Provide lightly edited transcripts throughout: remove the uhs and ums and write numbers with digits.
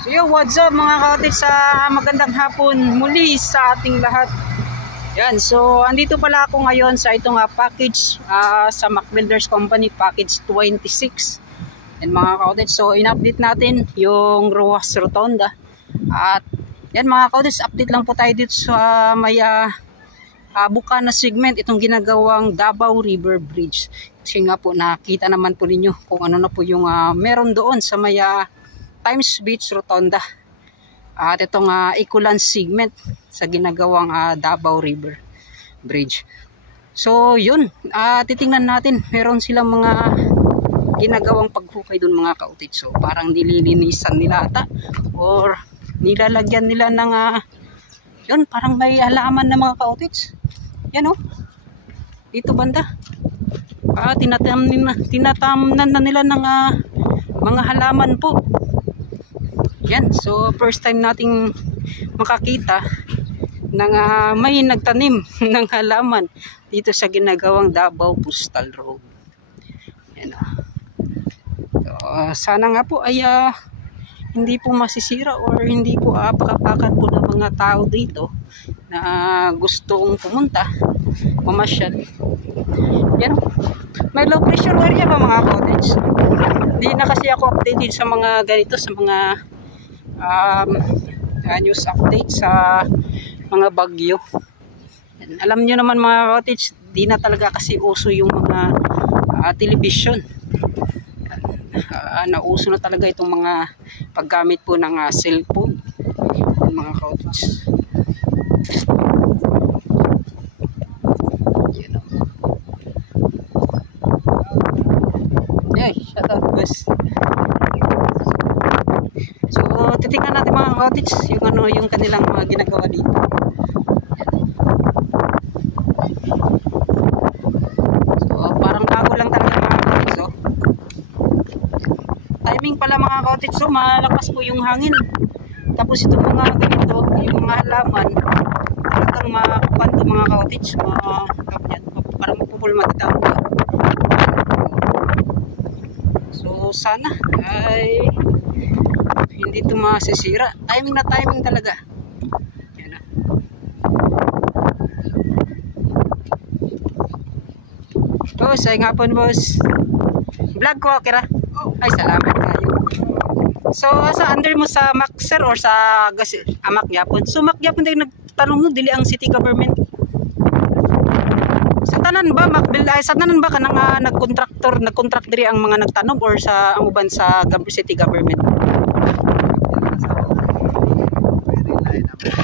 So yo, what's up mga ka-cottage, sa magandang hapon muli sa ating lahat. Yan, so andito pala ako ngayon sa itong package sa MacBuilders Company, package 26. Yan mga ka-cottage, so in-update natin yung Rojas Rotonda. At yan mga ka-cottage, update lang po tayo dito sa may Bukana segment, itong ginagawang Davao River Bridge. Kasi nga po nakita naman po ninyo kung ano na po yung meron doon sa may Times Beach Rotonda. At itong Ikulan segment sa ginagawang Davao River Bridge. So yun, titingnan natin, meron silang mga ginagawang paghukay doon mga ka-cottage. So parang nililinisan nila ata or nilalagyan nila ng yun, parang may halaman na mga ka-cottage. Yan o, dito banda. Tinatamnan na nila ng mga halaman po. Yan, so first time nating makakita ng may nagtanim ng halaman dito sa ginagawang Davao Postal Road. Yan. So, sana nga po ay hindi po masisira or hindi po pakapakan po ng mga tao dito na gustong pumunta, mamasyal. Yan. May low pressure area ba mga cottage? Hindi na kasi ako updated sa mga ganito, sa mga news update sa mga bagyo. Alam nyo naman mga cottage, di na talaga kasi uso yung mga television. Nauso na talaga itong mga paggamit po ng cellphone mga cottage. Ay, shout out guys. So titingnan natin mga cottage yung kanilang mga ginagawa dito. So parang bago lang talaga mga cottage. So timing pala mga cottage, so malakas po yung hangin. Tapos itong mga ganito, yung mga halaman, talagang makakuan to mga cottage, parang mapupulma dito. So sana ay hindi ito masisira. Timing na timing talaga. Yan na. Boss, ay nga po boss. Vlog ko, kira. Ay, salamat kayo. So, sa under mo sa Mac sir or sa Mac Yapon? So, Mac Yapon tayo nagtanong mo, dili ang city government. Sa tanan ba, sa tanan ba ka nang nag-contract diri ang mga nagtanong or sa ang uban sa city government?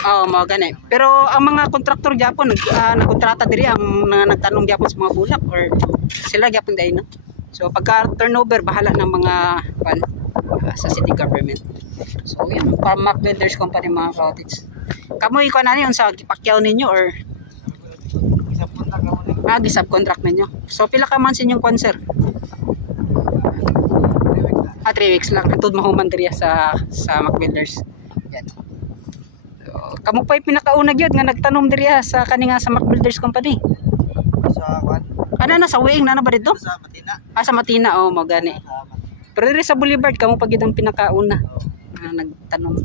Oo, mga gani. Pero ang mga kontraktor Japon nagkontrata diri ang mga nagtanong Japon sa mga bulak or sila Japon dai no. So pagka turnover bahala ng mga sa city government. So yun, para MacBuilders Company mga cottage. Kamo iko na niyon sa gipakyaw ninyo or gisubcontract ninyo. So pila ka man sa inyong sponsor? 3 weeks lang atud mahuman diri sa MacBuilders. Yan. Kamu pa'y pinakauna gyud nga nagtanom diri sa kaninga sa MacBuilders Company. Sa kwan? Ano na sa Wing na ba dito? Sa Matina. Sa Matina, oh, magani. Pero diri sa Boulevard kamu pa gyud ang pinakauna nga nagtanom.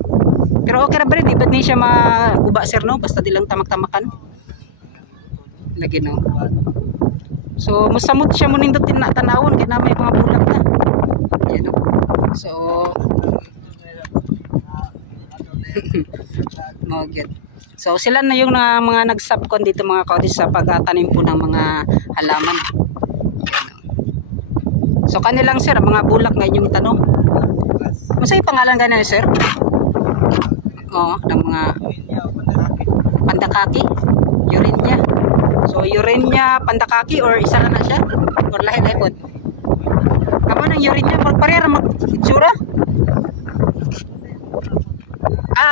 Pero okay ra ba di ba't ni siya maguba sir no? Basta di lang tamak-tamakan. Lagi no. So musamot siya mo nindot tanawon kay na may mga bulak na. Yan no. So Mogit. So sila na yung mga nag-subcon dito mga cottage sa pagtanim po ng mga halaman. So kanilang sir, mga bulak nga inyong tanong. Masay pangalan ganyan sir? Oo, ng mga pandakaki. Urinya. So urinya, pandakaki or isa na siya? Or lahi-lahi po? Kamo ng urinya, parehara mag-itsura?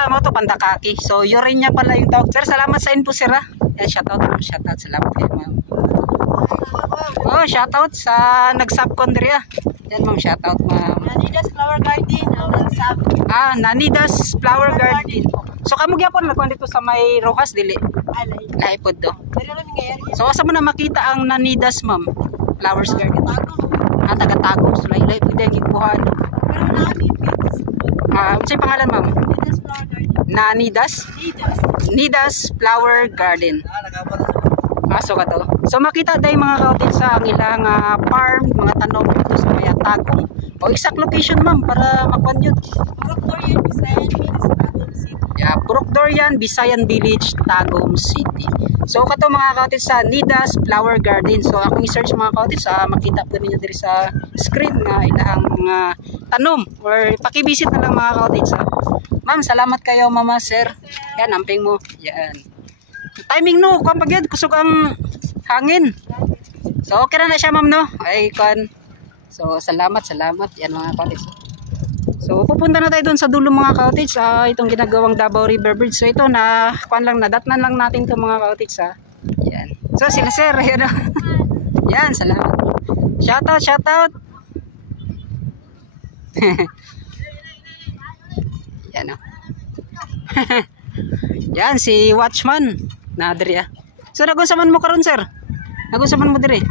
Mo to pandakaki. So urinya pala yung tawag. Sir, salamat sa info sir. Yan, shoutout. Salamat kayo ma'am. Oh, shoutout sa nag-subcon diri. Yan ma'am, shoutout ma'am. Nanidas Flower Garden ang nagsab. Nanidas Flower Garden. So kamo gyapon nagkuan dito sa may Rojas dili. Lahi pod do. So asa mo na makita ang Nanidas ma'am? Flowers Garden. Taga Tagum. So lahi pud ang gikuha. Pero nami pits. Unsay pangalan ma'am? Nidas Flower Garden. Na Nidas? Nidas. Nidas Flower Garden. So ka to. So makita tayo mga kautit sa ang ilang farm, mga tanom dito sa may Tagum. O exact location ma'am para makuan yun. Proctorian, Visayan, Minas, Tagum City. Yeah, Proctorian, Visayan Village, Tagum City. So kato mga kautit sa Nidas Flower Garden. So akong i-search mga kautit sa makita po ninyo diri sa screen na ilang mga tanom or paki-visit na lang mga kautit sa. Ma'am, salamat kayo mama sir. Yan, amping mo. Yan. Timing no, kung pag yan, kusog ang hangin. So okay na siya ma'am no. Ay kan. So salamat. Yan mga kautit. So pupunta na tayo doon sa dulo mga kautit sa itong ginagawang Davao River Bridge. So ito na kuan lang, nadatnan lang natin to mga kautit sa. Yan. So sila sir, yan. Yan, salamat. Shout out. Yan o. Yan si Watchman na diri. So nagunsaman mo karon sir? Nagunsaman mo diri?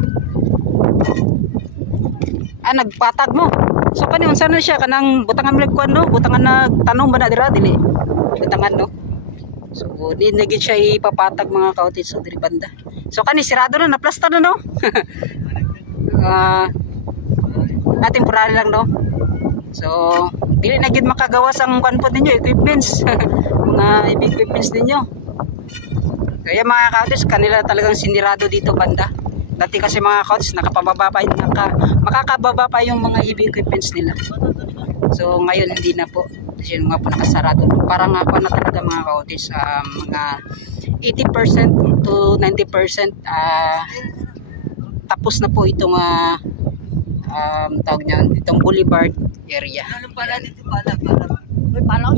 Nagpatag mo. So kani unsa na siya kanang butangan kuan no? Butangan nagtanom ba na dira dili? Butangan no. So di na gid siya ipapatag mga kautit so diri banda. So kani sirado na, naplastar na no. Temporary lang no. So dili na gid makagawas ang kuan po ninyo, equipments. Mga equipments ninyo. Kaya mga kautis, kanila talagang sinirado dito banda. Dati kasi mga kautis, makakababa pa yung mga heavy equipments nila. So ngayon hindi na po. Kasi nga po nakasarado. Parang ako na talaga mga kautis, mga 80% to 90% tapos na po itong tawag niyan, itong boulevard area. Ano pala dito pala? May palaw.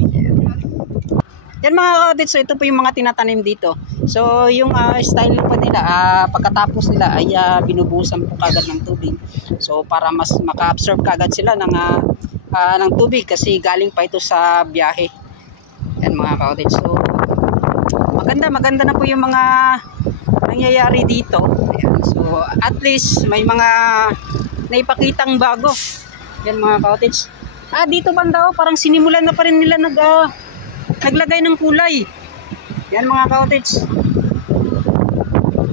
Yan mga kautit, so ito po yung mga tinatanim dito. So yung style po nila, pagkatapos nila ay binubusan po kagad ng tubig. So para mas maka-absorb kagad sila ng tubig kasi galing pa ito sa biyahe. Yan mga kautit. So maganda na po yung mga nangyayari dito. Ayan. So at least may mga naipakitang bago. Yan mga kautit. Dito banda parang sinimulan na pa rin nila naglagay ng kulay. Yan mga kautage.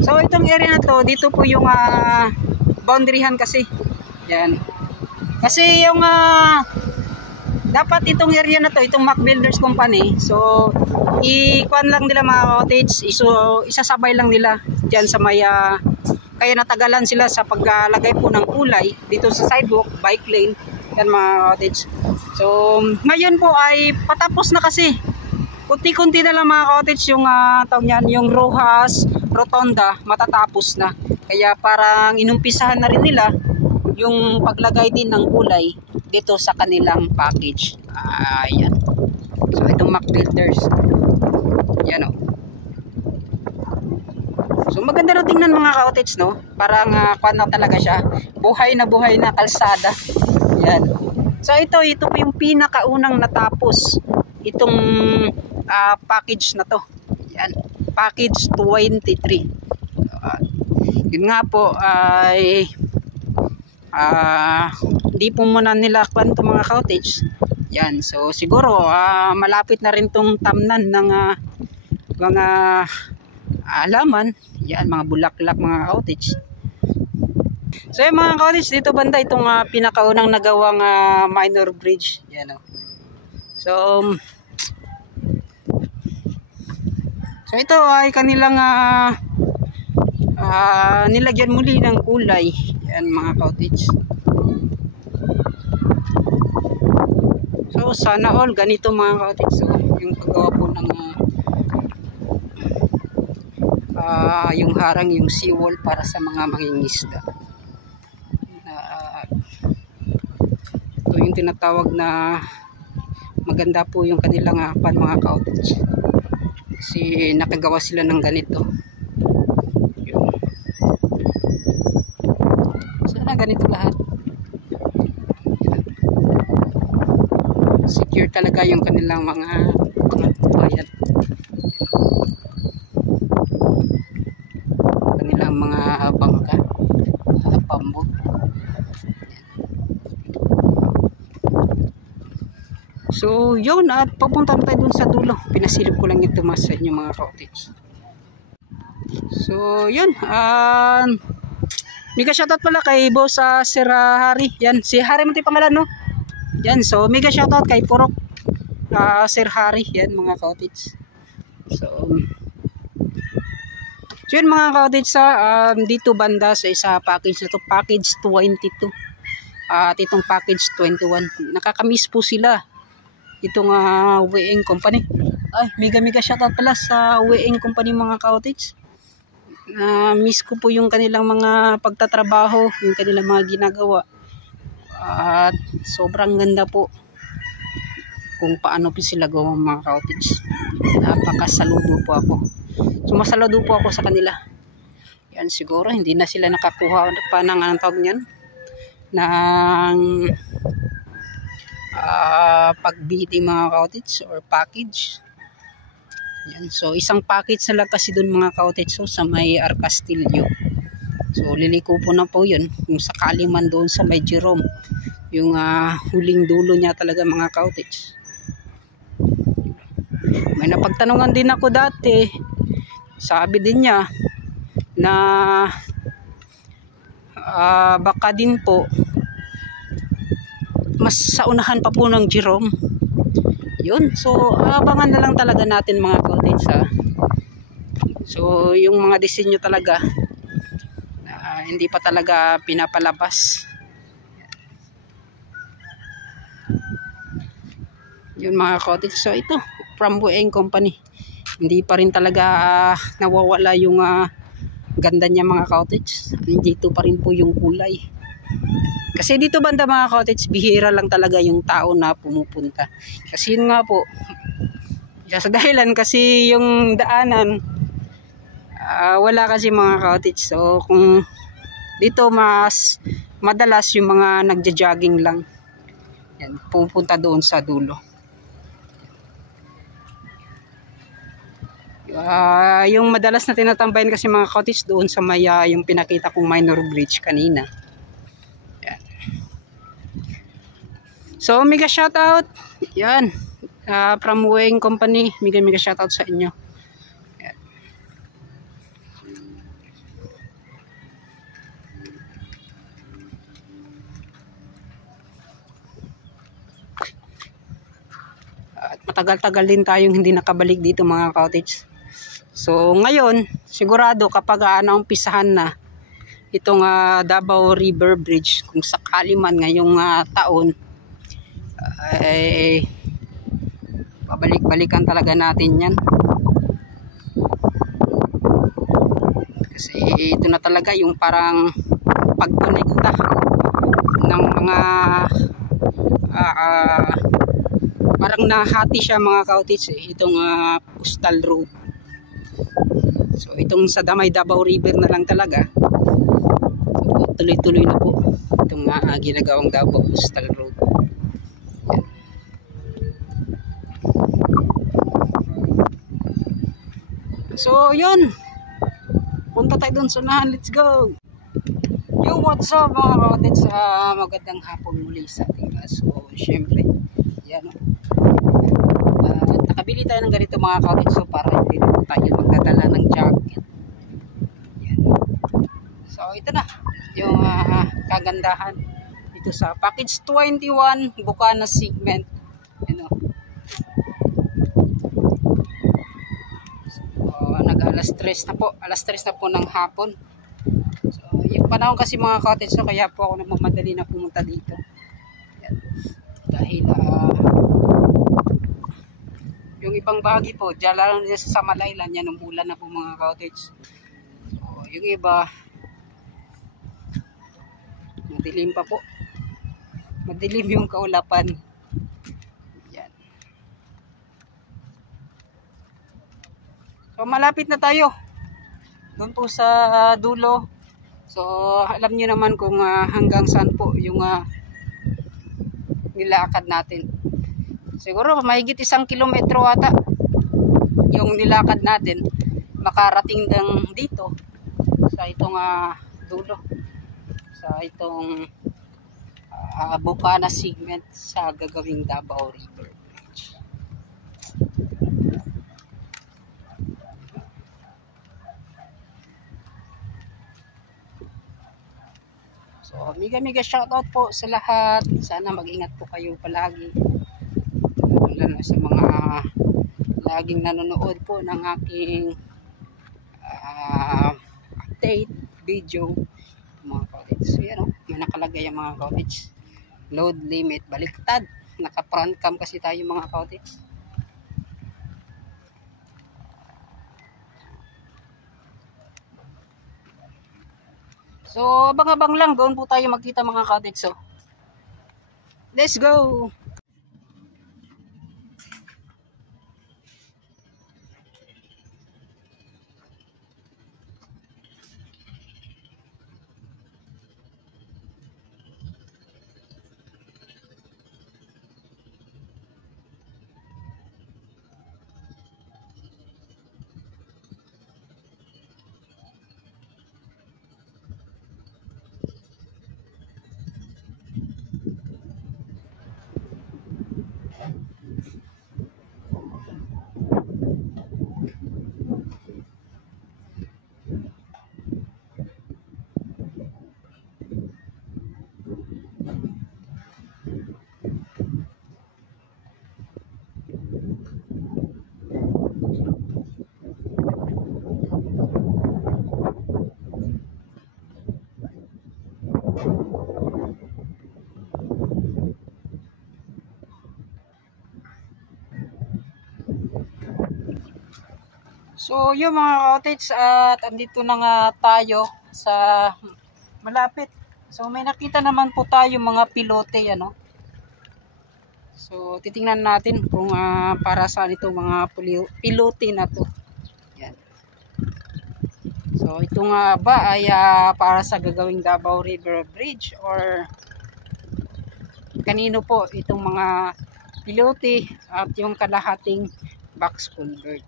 So itong area na to, dito po yung boundaryhan kasi. Yan. Kasi yung dapat itong area na to, itong Mac Builders Company. So ikuan lang nila mga kautage. Isasabay lang nila diyan sa may kaya natagalan sila sa paglagay po ng kulay dito sa sidewalk, bike lane. Yan mga kautage. So ngayon po ay patapos na kasi. Kunti-kunti na lang mga kautage yung tawag niyan, yung Rojas Rotonda matatapos na. Kaya parang inumpisahan na rin nila yung paglagay din ng kulay dito sa kanilang package. Ayan. So itong Mac Builders. Yan o. So maganda na tingnan mga kautage no. Parang kuan na talaga siya. Buhay na kalsada. Yan. So ito po yung pinakaunang natapos itong package na to. Yan, package 23. Yun nga po ay hindi po muna nila kwento mga kautage. Yan, so siguro malapit na rin tong tamnan ng mga alaman. Yan, mga bulaklak mga kautage. So yung mga kautage dito banda itong pinakaunang nagawang minor bridge. Yan o. So ito ay kanilang nilagyan muli ng kulay. Yan mga kautage. So sana all ganito mga kautage. So yung paggawa po ng yung harang, yung seawall para sa mga mangingisda. Ito yung tinatawag na maganda po yung kanilang mga kautage. Kasi nakagawa sila ng ganito. Yun. Sana ganito lahat. Yan. Secure talaga yung kanilang mga bayan. Kanilang mga bangka, pambot. So yun, at papunta na tayo dun sa dulo. Pinasilip ko lang ito mas sa inyo mga ka-OTH. So yun, mega shoutout pala kay boss Sir Harry. Yan, si Harry mo tayo pangalan, no? Yan, so mega shoutout kay Purok Sir Harry. Yan mga ka-OTH. So yun mga ka-OTH, dito banda sa isa package na to, package 22 at itong package 21. Nakakamiss po sila itong Weeng Company. Ay, mega shoutout pala sa Weeng Company mga ka-OTH. Miss ko po yung kanilang mga pagtatrabaho, yung kanilang mga ginagawa. At sobrang ganda po kung paano po sila gawa mga ka-OTH. Napakasaludo po ako. Sumasaludo po ako sa kanila. Yan, siguro hindi na sila nakakuha pa ng anong tawag niyan, ng pag-bidding mga ka-OTH or package. Yan, so isang package na lang kasi dun mga ka-OTH, so sa may Arcastillo. So liliko po na po yun yung sakali man doon sa may Jerome, yung huling dulo niya talaga mga ka-OTH. May napagtanungan din ako dati, sabi din niya na baka din po mas sa unahan pa po ng Jerome. Yun, so abangan na lang talaga natin mga ka-OTH. So yung mga disenyo talaga hindi pa talaga pinapalabas. Yun mga ka-OTH. So ito from Weeng Company, hindi pa rin talaga nawawala yung ganda niya mga ka-OTH. Dito pa rin po yung kulay. Kasi dito banda mga ka-OTH, bihira lang talaga yung tao na pumupunta. Kasi yun nga po, sa dahilan kasi yung daanan wala kasi mga ka-OTH. So kung dito mas madalas yung mga nagja-jogging lang, yan, pupunta doon sa dulo. Yung madalas na tinatambayan kasi mga ka-OTH doon sa may yung pinakita kong minor bridge kanina. Yan. So mega shoutout yan from Weeng Company, mega shoutout sa inyo. Yan. At matagal-tagal din tayong hindi nakabalik dito mga ka-OTH. So ngayon, sigurado kapag naumpisahan na itong Davao River Bridge, kung sakali man ngayong taon, ay pabalik-balikan talaga natin yan. Kasi ito na talaga yung parang pagkonekta ng mga parang nahati siya mga ka-OTH itong Coastal Road. So itong sa Damay Davao River na lang talaga, so, tuloy-tuloy na po itong ginagawang Davao Coastal Road. So yun, punta tayo dun sa unahan, let's go. Yo, what's up mga ka-OTH, magandang hapon muli sa ating so syempre yan, nakabili tayo ng ganito mga ka-OTH, so para hindi na tayo magdadala ng jacket. Yan. So ito na yung kagandahan dito sa package 21 Bukana segment. Alas 3 na po ng hapon. So yung panahon kasi mga ka-OTH, so kaya po ako nagmamadali na pumunta dito. Yan. Dahil yung ibang bahagi po diyan lang sa Malaylan, yan ang bulan na po mga ka-OTH. So yung iba madilim pa po, madilim yung kaulapan. Yan. So malapit na tayo doon po sa dulo. So alam niyo naman kung hanggang saan po yung nilakad natin. Siguro mahigit 1 kilometro ata yung nilakad natin makarating ng dito sa itong dulo, sa itong Bukana segment sa gagawing Davao River. So, mega shoutout po sa lahat. Sana mag-ingat po kayo palagi. Lalo na sa mga laging nanonood po ng aking update video mga cottage. So, yan o. May nakalagay ang mga cottage. Load limit. Baliktad. Naka front cam kasi tayo mga cottage. So, abang-abang lang. Doon po tayo magkita mga cottage. So, let's go! So, yung mga cottage at andito na nga tayo sa malapit. So, may nakita naman po tayo mga pilote, ano. So, titingnan natin kung para saan ito mga pilote na to. Yan. So, ito nga ba ay para sa gagawing Davao River Bridge or kanino po itong mga pilote at yung kalahating box culvert.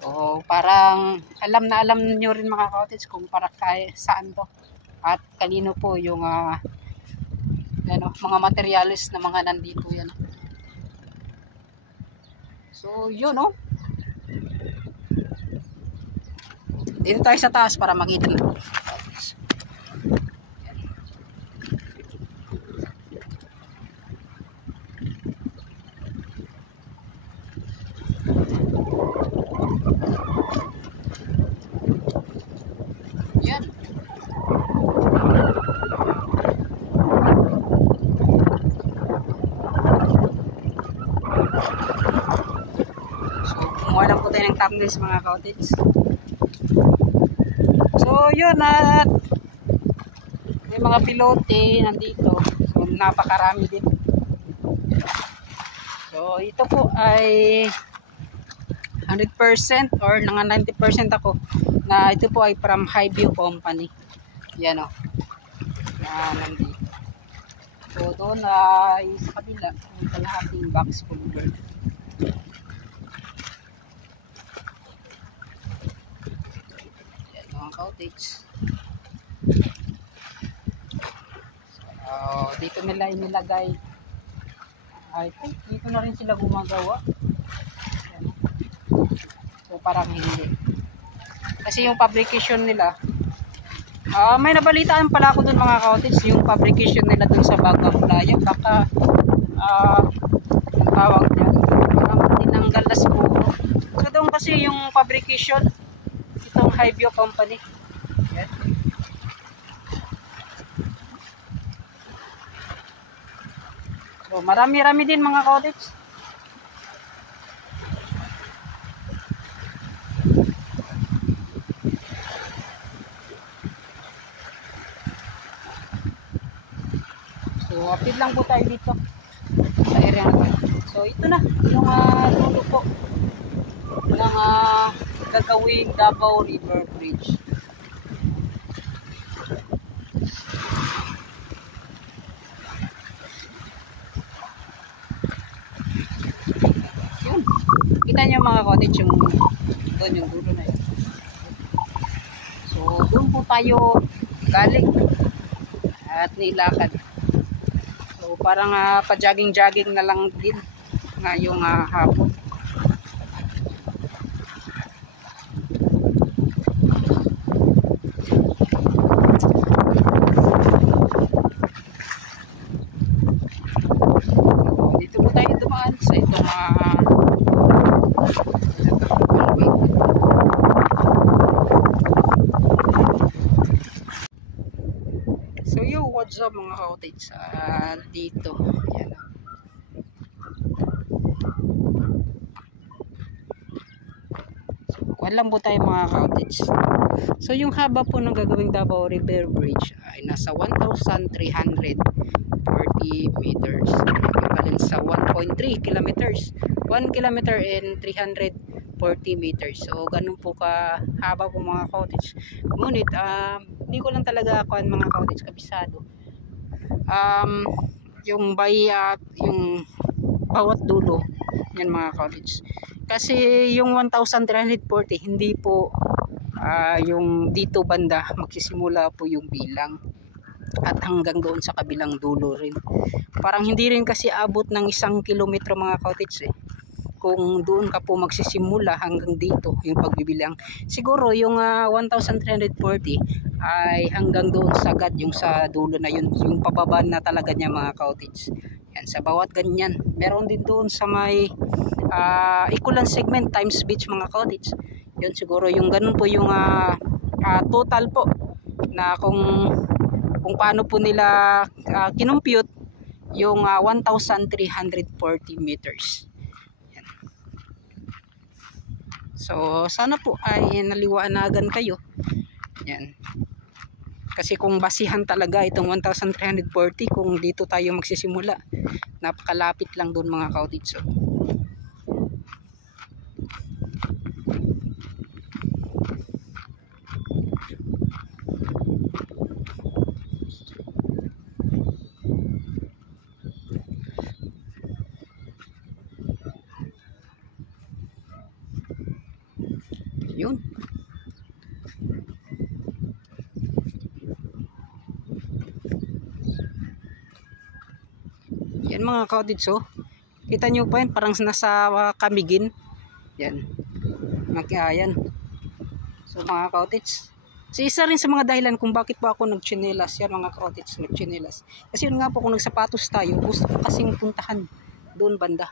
So, parang alam na alam nyo rin mga cottage kung para saan to at kanino po yung ano, mga materials na mga nandito yan. So, yun no. Dito tayo sa taas para makita na. Kumuha lang po tayo ng thumbnails mga cottage. So yun at may mga pilote nandito. So napakarami din. So ito po ay 100% or mga 90% ako na ito po ay from Highview Company. Yan o. Yan nandito. So doon ay sa kabila yung kalahating box culvert. Cottage. So, dito nila inilagay. I think dito na rin sila gumagawa. So, parang hindi. Kasi yung fabrication nila, may nabalitaan pala ako dun mga cottage, yung fabrication nila dun sa Bagang Playa. Baka, ang tawag niya, parang tinanggal na siguro. So, doon kasi yung fabrication, itong Highview Company. Yan. So, marami-rami din mga cottage. So, apid lang po tayo dito sa area natin. So, ito na yung dulo po ng gagawing Davao River Bridge. Yun. Kita niyo mga cottage yung doon yung dulo na yun. So doon po tayo galing at nilakad. So parang pa-jogging-jogging na lang din ngayong hapon. sa dito. Yan. Kuha lang po tayo mga cottage. So yung haba po ng gagawing Davao River Bridge ay nasa 1,340 meters, equivalent sa 1.3 kilometers, 1 kilometer and 340 meters. So ganun po ka haba po mga cottage. Ngunit hindi ko lang talaga ako mga cottage kabisado yung yung bawat dulo yan mga cottage. Kasi yung 1,340 hindi po yung dito banda magsisimula po yung bilang at hanggang doon sa kabilang dulo rin. Parang hindi rin kasi abot ng 1 kilometro mga cottage kung doon ka po magsisimula hanggang dito yung pagbibilang. Siguro yung 1,340 ay hanggang doon sagad yung sa dulo na yun, yung pababa na talaga niya mga cottage. Yan, sa bawat ganyan meron din doon sa may Ikulan segment times beach mga cottage. Yun siguro yung ganun po yung total po na kung paano po nila kinumpute yung 1,340 meters. Yan. So sana po ay naliwanagan kayo. Yan. Kasi kung basihan talaga itong 1,340 kung dito tayo magsisimula, napakalapit lang doon mga cottage. So yun. Yan mga cottage. So kita nyo pa yan, parang nasa Camiguin. Yan. Yan. So mga cottage, so isa rin sa mga dahilan kung bakit po ako nagchinelas yan mga cottage, nagchinelas. Kasi yun nga po, kung nagsapatos tayo, gusto ko kasing puntahan doon banda.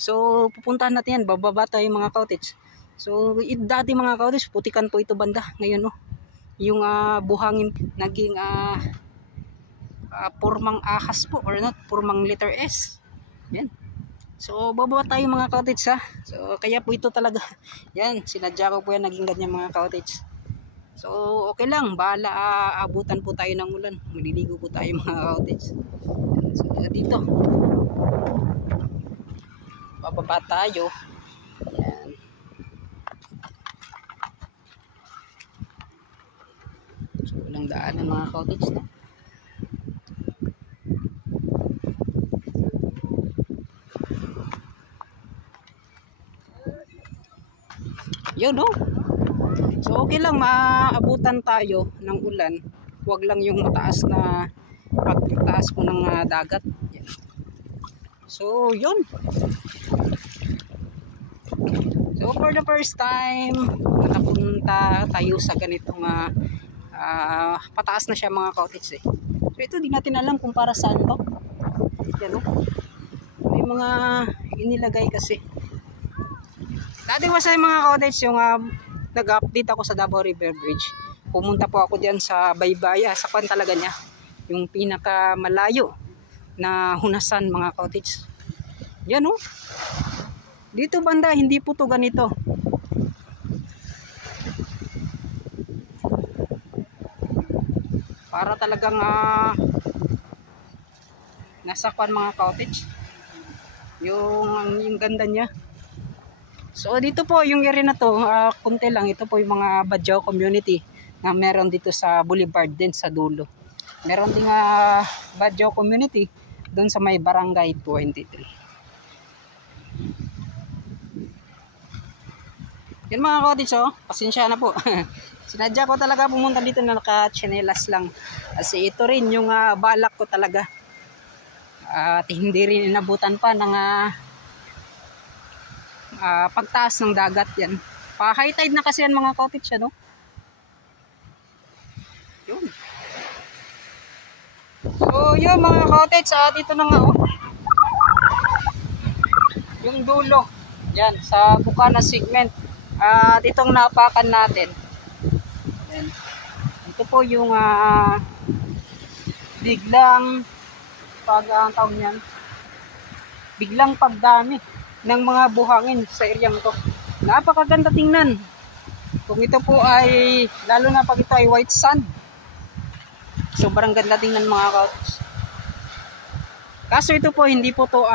So pupuntahan natin yan, bababa tayo mga cottage. So dati mga cottage, putikan po ito banda. Ngayon yung buhangin naging purmang ahas po, or not, purmang letter S. Yan. So bababa tayo mga cottage So kaya po ito talaga. Yan, sinadya ko po yan naging ganyan mga cottage. So okay lang, bahala abutan po tayo ng ulan. Maliligo po tayo mga cottage. So dito bababa tayo. Yan. So walang daanan mga cottage na. Yun So okay lang maabutan tayo ng ulan. Huwag lang yung mataas na pagtaas po ng dagat. Yan. So yun. So for the first time nakapunta tayo sa ganitong pataas na siya mga cottage So ito di natin alam kung para saan to. Yan may mga inilagay kasi. Dati was mga cottage yung nag-update ako sa Davao River Bridge. Pumunta po ako diyan sa Baybaya, sa kwan talaga niya. Yung pinakamalayo na hunasan mga cottage. Yan Dito banda hindi po to ganito. Para talagang nasa kwan mga cottage. Yung ganda niya. So dito po yung area na to, kunti lang, ito po yung mga Badjao community na meron dito sa Boulevard din sa dulo. Meron ding Badjao community doon sa may Barangay 23. Yan mga cottage pasensya na po. Sinadya ko talaga pumunta dito na naka-chinelas lang. Kasi ito rin yung balak ko talaga. At hindi rin inabutan pa ng pagtaas ng dagat yan. Pa-high tide na kasi yan mga cottage Yun. So yun mga cottage, dito na nga yung dulo. Yan, sa Bukana segment. Itong napakan natin. Yan. Ito po yung biglang ang tawag niyan, biglang pagdami ng mga buhangin sa eryang to. Napakaganda tingnan. Kung ito po ay, lalo na pag ito ay white sand, sobrang ganda tingnan mga ka-otex. Kaso ito po, hindi po to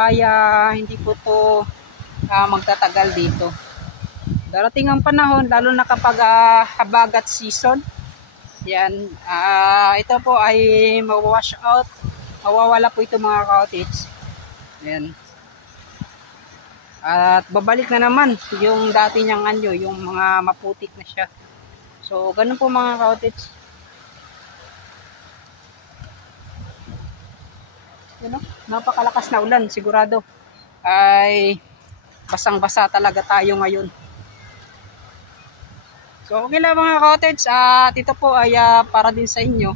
magtatagal dito. Darating ang panahon, lalo na kapag habagat season, yan, ito po ay mawawash out, mawawala po ito mga ka-otex. Yan. At babalik na naman yung dati niyang anyo, yung mga maputik na siya. So, ganun po mga ka-otex. You know, napakalakas na ulan, sigurado ay basang-basa talaga tayo ngayon. So okay lang mga ka-otex, at ito po ay para din sa inyo,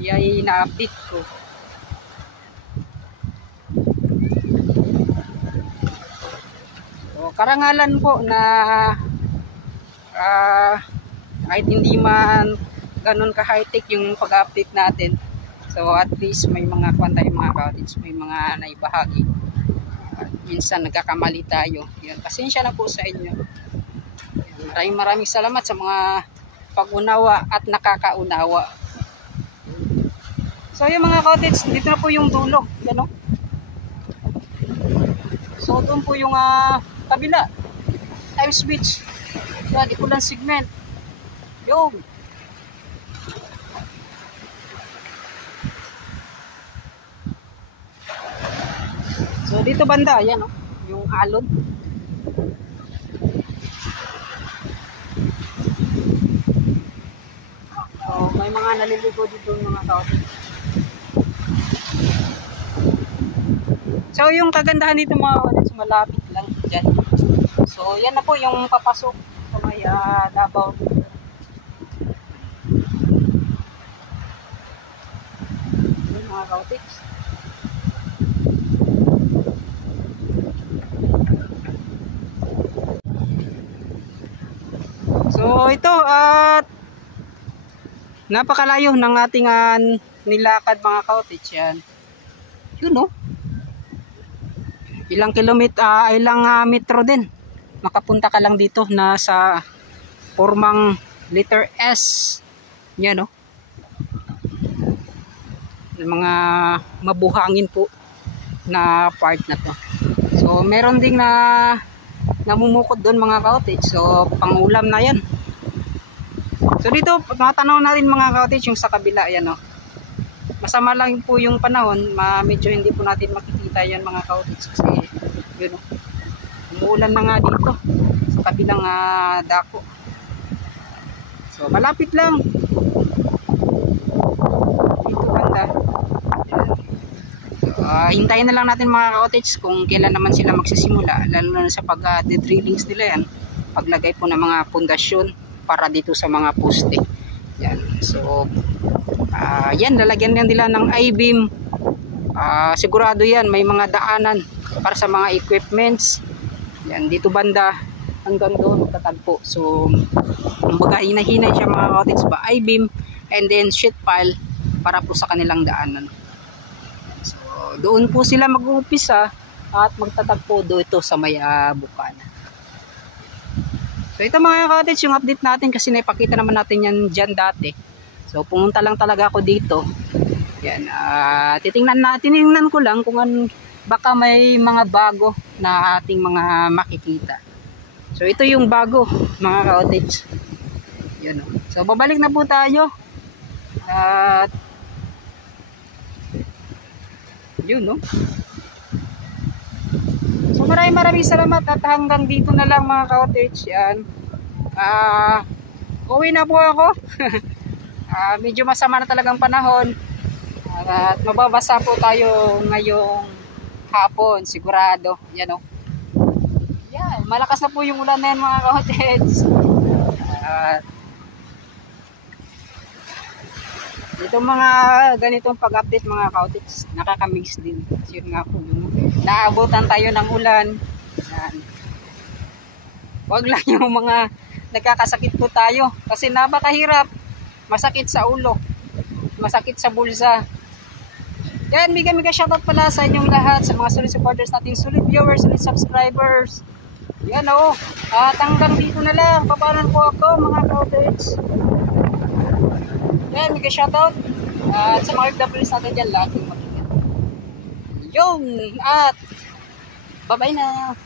ay na-update ko. So karangalan po na kahit hindi man ganun ka-high-tech yung pag-update natin, so at least may mga kwanta yung mga ka-otex, may mga naibahagi. At minsan nagkakamali tayo. Yan, pasensya na po sa inyo. Maraming salamat sa mga pag-unawa at nakakaunawa. So yung mga ka-otex, dito na po yung dulo. Yan, no? So doon po yung kabila. Times Beach. Yan, ikulang segment. Yung so dito banda, yan, no? Yung alon. So may mga naliligo dito mga ka-otex. So yung kagandahan dito mga ka-otex, malapit lang dyan. So yan na po yung papasok sa may Davao. Yan mga ka-otex. So ito at napakalayo ng ating nilakad mga ka-otex. Yan. Yun, no? Ilang metro din. Makapunta ka lang dito na sa formang letter S. Yan, no? Mga mabuhangin po na part na to. So meron ding namumukod doon mga ka-otex. So pangulam na yan. So dito matanaw natin mga ka-otex yung sa kabila, yan, no? Masama lang po yung panahon, medyo hindi po natin makikita yan mga ka-otex kasi yun, no? Umuulan na nga dito sa kabilang dako. So malapit lang dito banda. Hintayin na lang natin mga ka-otex kung kailan naman sila magsisimula, lalo na sa pag-drillings nila yan, paglagay po ng mga pundasyon para dito sa mga poste. Yan. So yan, lalagyan yan nila ng I-beam. Sigurado yan may mga daanan para sa mga equipments. Yan, dito banda hanggang doon magtatagpo. So kumbaga hinahinay siya mga ka-otex ba, I-beam and then sheet pile para po sa kanilang daanan. So doon po sila mag-uumpisa at magtatagpo dito sa may bukana. So ito mga ka-otex yung update natin kasi naipakita naman natin yan dyan dati. So pumunta lang talaga ako dito. Yan, titingnan ko lang kung baka may mga bago na ating mga makikita. So ito yung bago mga ka-otex. Yan, oh. So babalik na po tayo. At yun, no? So maraming salamat at hanggang dito na lang mga ka-otex. Yan. Uwi na po ako. Medyo masama na talagang panahon. At mababasa po tayo ngayong hapon, sigurado. Yan, o. Yan, malakas na po yung ulan na yan mga ka-otex. Itong mga ganitong pag-update mga ka-otex, nakaka-mix din. Kasi yun nga po, yung naabutan tayo ng ulan. Yan. Wag lang yung mga nagkakasakit po tayo. Kasi napakahirap. Masakit sa ulo. Masakit sa bulsa. Yan, mega shoutout pala sa inyong lahat, sa mga solid supporters nating, solid viewers, solid subscribers. Yan o. At hanggang dito na lang. Papanan po ako mga cottage. Yan, mega shoutout. At sa mga FWs natin dyan, laging makinig. Yun. At bye-bye na.